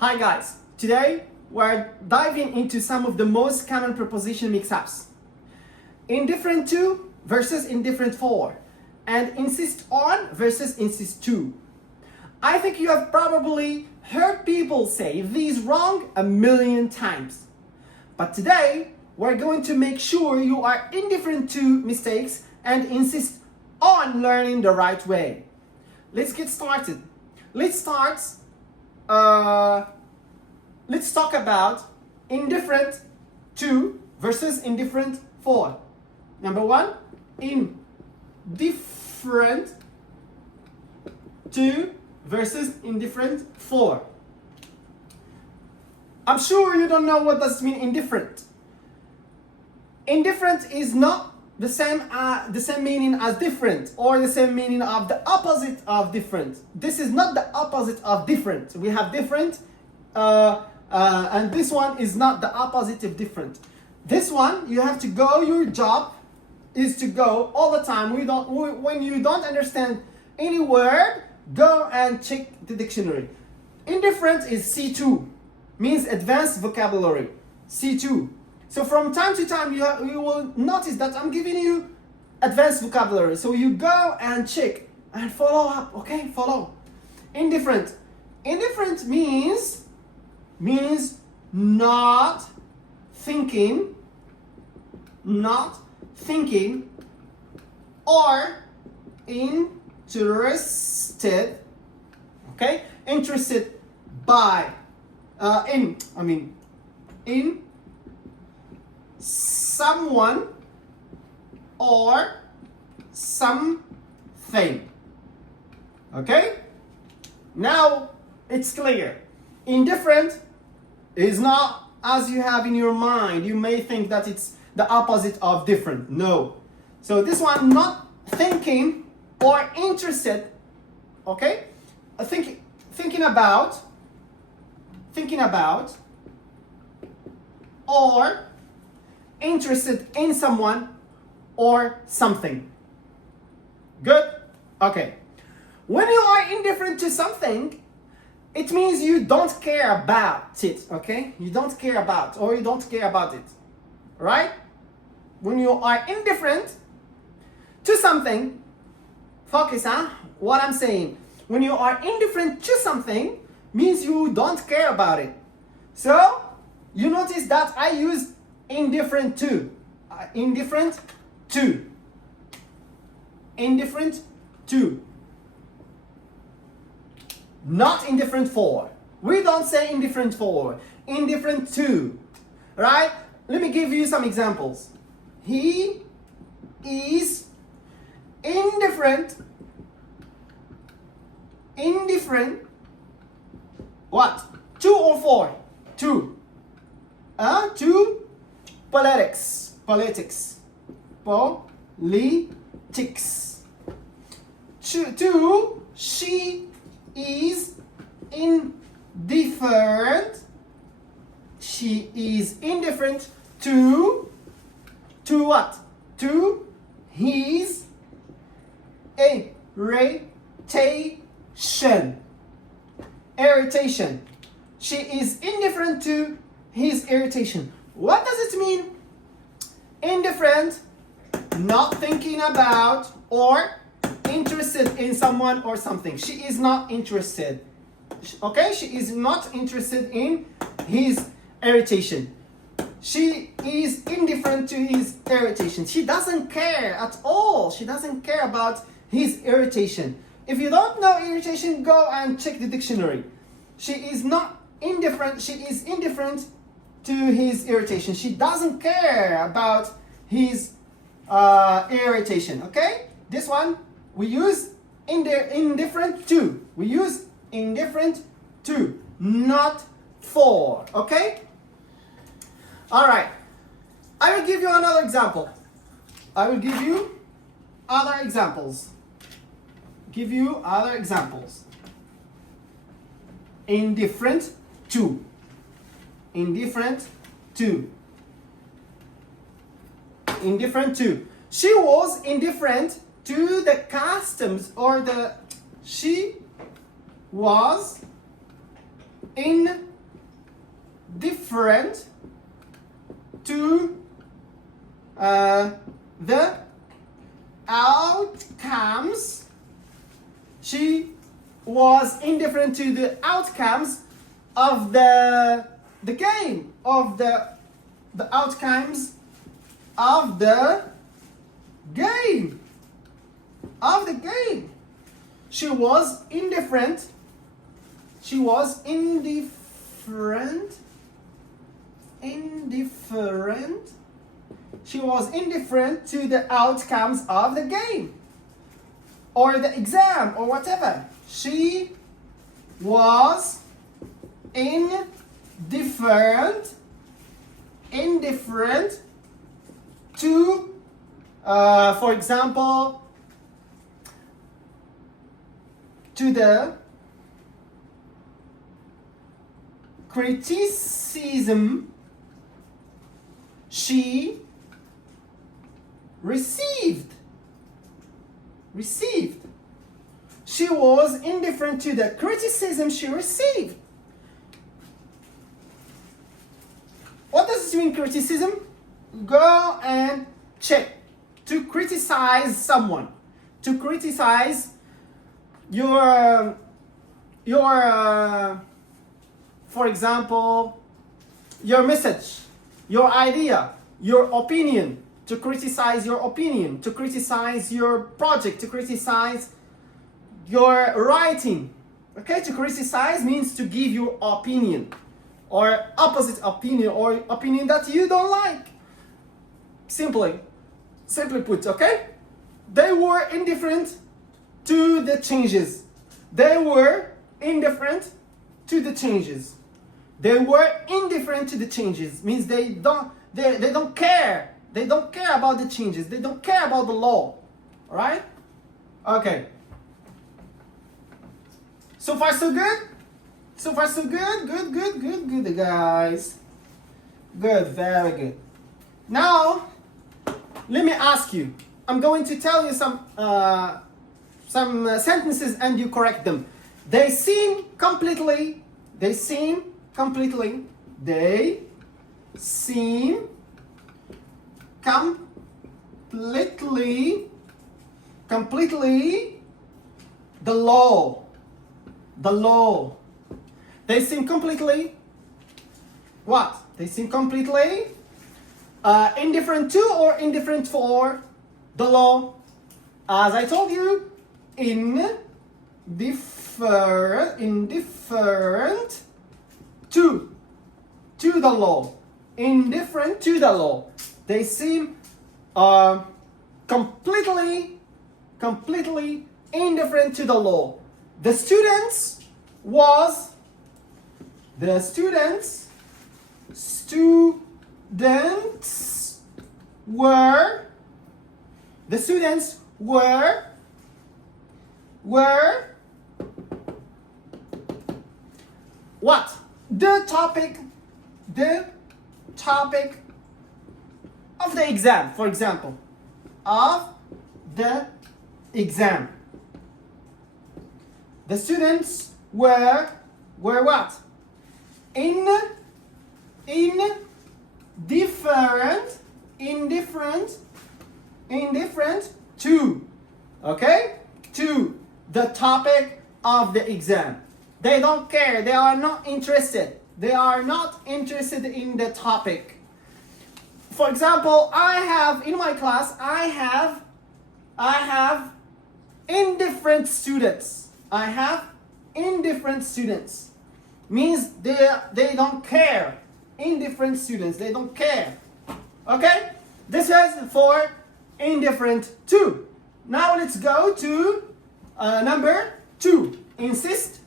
Hi guys, today we're diving into some of the most common preposition mix-ups. Indifferent to versus indifferent for, and insist on versus insist to. I think you have probably heard people say these wrong a million times. But today we're going to make sure you are indifferent to mistakes and insist on learning the right way. Let's get started. Let's talk about indifferent to versus indifferent for. Number one, indifferent to versus indifferent for. I'm sure you don't know what does mean indifferent. Indifferent is not the same meaning as different, or the same meaning of the opposite of different. This is not the opposite of different. We have different, and this one is not the opposite of different. This one, you have to go. Your job is to go all the time. When you don't understand any word, go and check the dictionary. Indifferent is C2, means advanced vocabulary. C2. So from time to time, you will notice that I'm giving you advanced vocabulary. So you go and check and follow up. Okay, follow. Indifferent. Indifferent means not thinking, or interested. Okay, interested by in someone or something. Okay? Now it's clear. Indifferent is not as you have in your mind. You may think that it's the opposite of different. No. So this one, not thinking or interested. Okay? Thinking about or interested in someone or something. Good? Okay. When you are indifferent to something, it means you don't care about it, okay? You don't care about, or you don't care about it, right? When you are indifferent to something, focus on what I'm saying. When you are indifferent to something, means you don't care about it. So, you notice that I use indifferent to. Indifferent to. Indifferent to. Not indifferent for. We don't say indifferent for. Indifferent to. Right? Let me give you some examples. He is indifferent. Indifferent. What? To or for? To. To politics. Politics. Politics. To she is indifferent. She is indifferent to what? To his irritation. Irritation. She is indifferent to his irritation. What does it mean? Indifferent, not thinking about or interested in someone or something. She is not interested. Okay? She is not interested in his irritation. She is indifferent to his irritation. She doesn't care at all. She doesn't care about his irritation. If you don't know irritation, go and check the dictionary. She is not indifferent. She is indifferent to his irritation. She doesn't care about his irritation. Okay? This one, we use indifferent to. We use indifferent to, not for. Okay? All right. I will give you another example. I will give you other examples. Indifferent to. Indifferent to. Indifferent to. She was indifferent to the customs, or she was indifferent indifferent to the outcomes. She was indifferent to the outcomes of the game, of the outcomes of the game. She was indifferent. She was indifferent. She was indifferent to the outcomes of the game or the exam or whatever. She was indifferent to, for example, to the criticism she received. She was indifferent to the criticism she received. What does it mean, criticism? Go and check. To criticize someone. To criticize your for example, your message, your idea, your opinion. To criticize your opinion, to criticize your project, to criticize your writing. Okay, to criticize means to give your opinion or opposite opinion or opinion that you don't like. Simply put, okay? They were indifferent to the changes. They were indifferent to the changes. They were indifferent to the changes means they don't care. They don't care about the changes. They don't care about the law. All right? Okay. So far, so good? So far, so good? Good, guys. Good, very good. Now, let me ask you. I'm going to tell you some sentences and you correct them. They seem completely the law. They seem completely what? They seem completely indifferent to or indifferent for the law. As I told you, indifferent to the law. Indifferent to the law. They seem completely indifferent to the law. The students were what? The topic of the exam, for example. Of the exam. The students were what? Indifferent to, okay? To the topic of the exam. They don't care. They are not interested. They are not interested in the topic. For example, in my class, I have indifferent students. I have indifferent students. Means they don't care. Indifferent students, they don't care. Okay? This is for indifferent to. Now let's go to number 2. Insist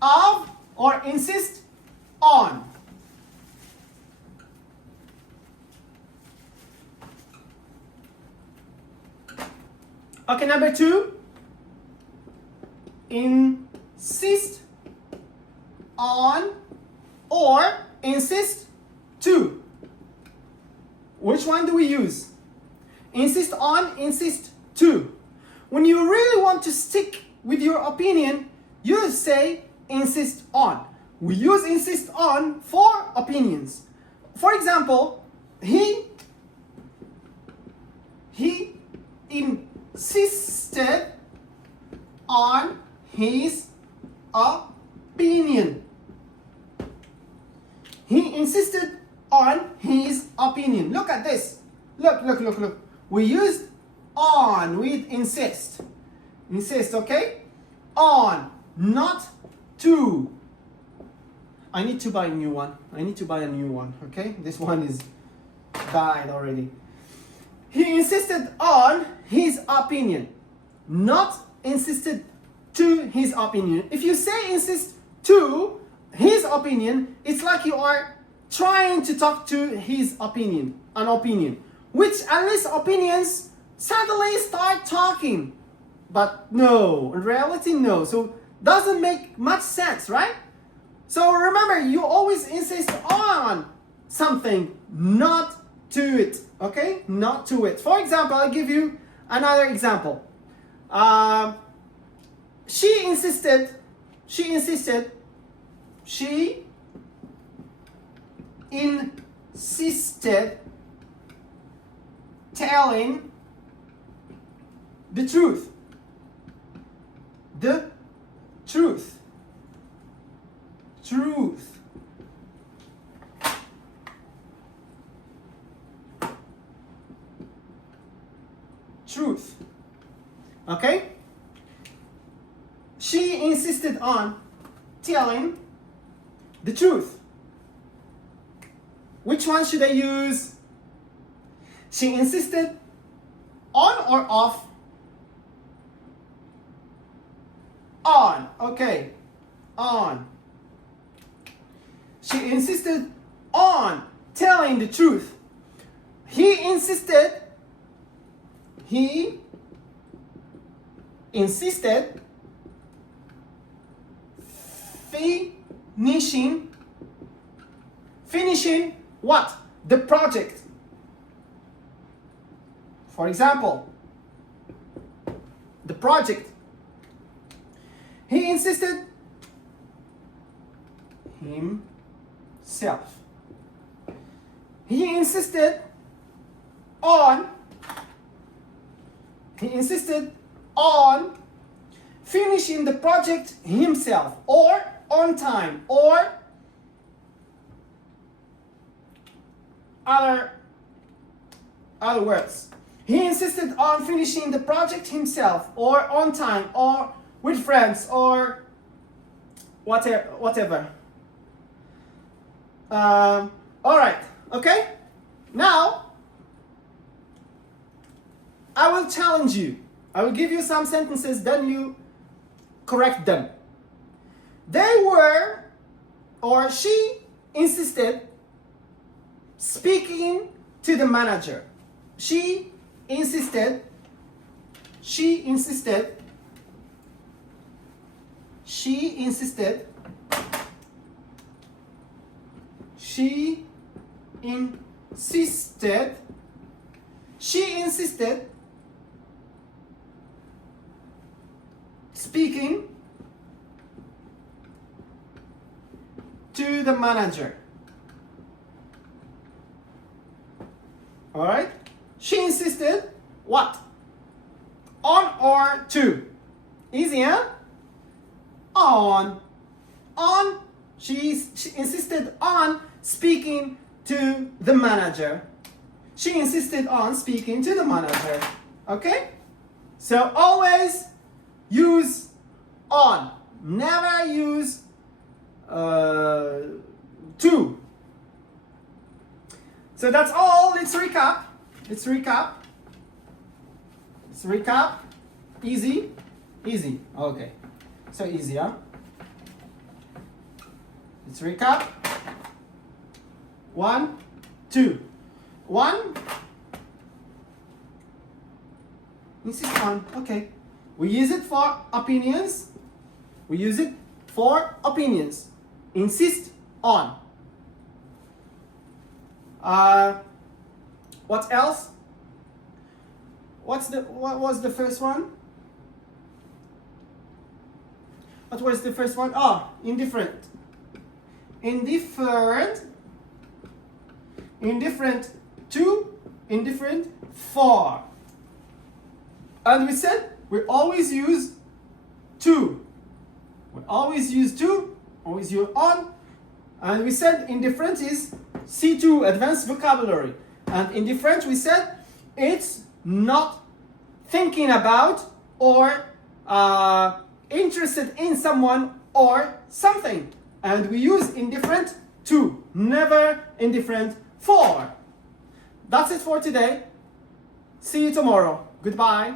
of or insist on. Okay, number 2. Insist on or insist to. Which one do we use? Insist on, insist to. When you really want to stick with your opinion, you say insist on. we use insist on for opinions. For example, he insisted on his opinion. He insisted on his opinion. Look at this. Look. We used on with insist. Insist, okay? On, not to. I need to buy a new one. Okay? This one is died already. He insisted on his opinion, not insisted to his opinion. If you say insist to his opinion, it's like you are trying to talk to his opinion, an opinion, which unless opinions suddenly start talking. But no, in reality, no. So doesn't make much sense, right? So remember, you always insist on something, not to it, okay? Not to it. For example, I'll give you another example. She insisted telling the truth. The truth. Truth. Truth. Okay? She insisted on telling the truth. Which one should I use? She insisted on or off? On. Okay. On. She insisted on telling the truth. He insisted finishing what? The project. For example, the project. He insisted himself. He insisted on finishing the project himself, or on time, or other words. He insisted on finishing the project himself, or on time, or with friends, or whatever. All right, okay? Now, I will challenge you. I will give you some sentences, then you correct them. They were, or she insisted, speaking to the manager. She insisted speaking to the manager. All right? She insisted what? On or to? Easy, huh? On. She insisted on speaking to the manager. She insisted on speaking to the manager. Okay? So always use on. Never use to. So that's all. Let's recap. Easy. Okay. So easy, huh? Let's recap. 1, 2. 1. Insist on. Okay. We use it for opinions. Insist on. What else? What was the first one? What was the first one? Oh, indifferent. indifferent, indifferent to, indifferent for. And we said we always use to. We always use to, always use on. And we said indifferent is C2, advanced vocabulary. And indifferent, we said it's not thinking about or interested in someone or something. And we use indifferent to, never indifferent for. That's it for today. See you tomorrow. Goodbye.